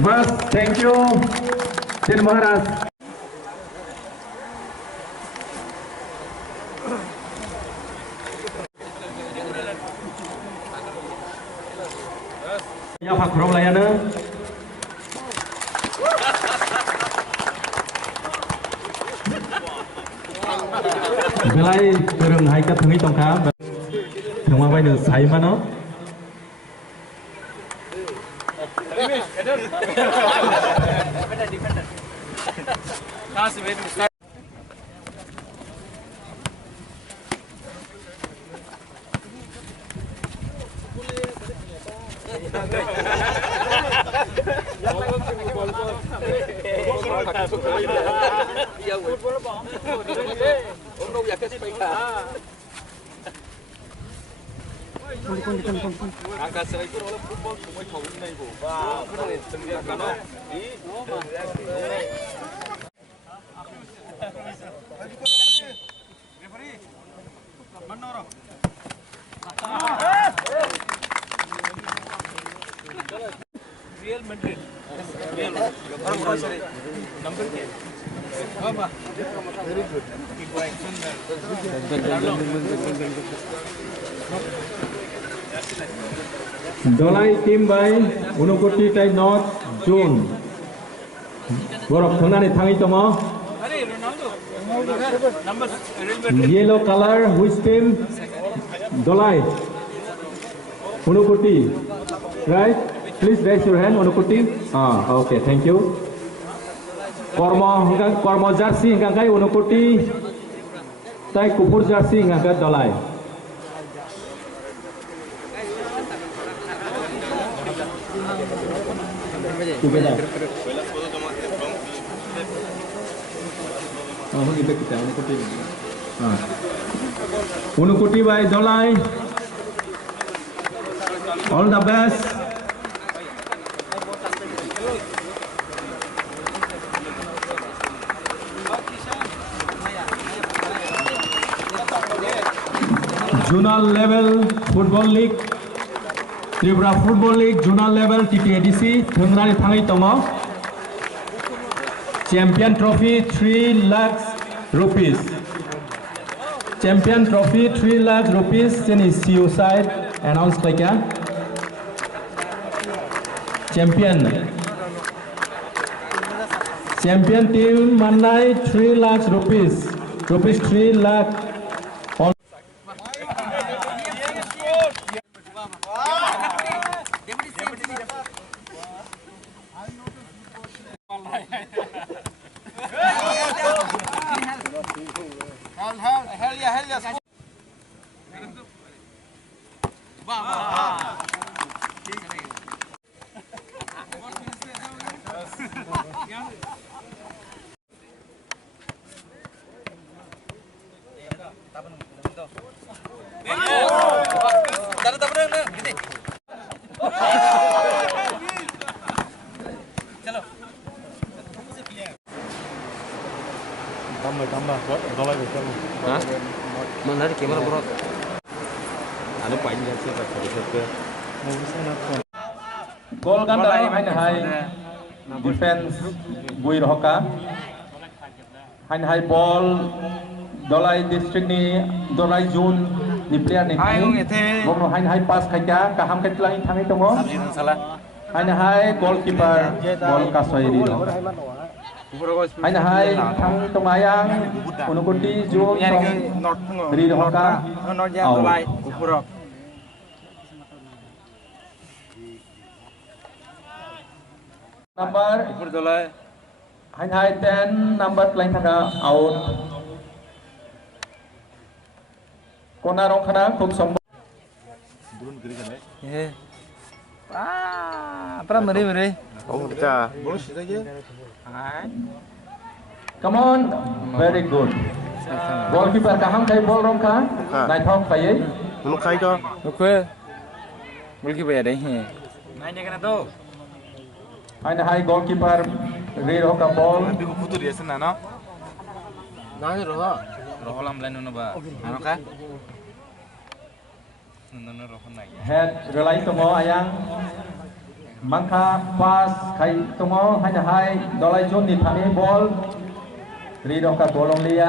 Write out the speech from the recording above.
Bas, thank you, Sir Maharaj. Giao phạt rộng lại nữa. Belai kereng hai kat thengi tongka. Thengma bai nu sai ma no. Angkat saya itu oleh football cuma tahu ini bu. Wah, kita lihat sendiri kan? Real Madrid. Real. Number क्या? Apa? Very good. Dolai team by Unukoti Tai North June. Borok thonani thangi tomo. Yellow color which team? Dolai. Unukoti. Right? Please raise your hand Unukoti. Ah, okay, thank you. Kormo jersey hingga Unukoti. Tai kupur jersey hingga Dolai. Unukoti by Dolai. All the best. Zonal level football league. Tipra football league zonal level TTADC thungrani thangi tongo. Champion trophy 3 lakhs rupees. Champion trophy 3 lakhs rupees. Then is CU side announced like a champion team Manai 3 lakhs rupees. Rupees 3 lakh. Mana ada kamera bro? Ada panjang sih pak, ada Gol kan dari hai defense Bui Rohka. Hai ball Dolai district ni Dolai zone ni player ni. Bom hai pass kaya kaham kat lang thang itu mo. Hai goalkeeper ball kasoi ri. Hai thang tomayang Unukoti zone ri Rohka. Dolai Upurok. Number hai 10 number playing thanga out. Kona rong khana khub som. Apa meri. Oh, cha. Come on, very good. Goalkeeper kaham kai ball rong kha. Nai thong pai ấy. Nuk khai cho. Nuk khuê. Goalkeeper ở đấy. Nai ne kana to. Hai goalkeeper Rio ka ball. Biku kutu dia sana no. Nah, roh. Roh lam lain nuna ba. Ano ka? Nuna roh na ya. Head relay tongo ayang. Mangka pass kai tongo hai dolai jun ni thani ball. Rio ka bolong lia.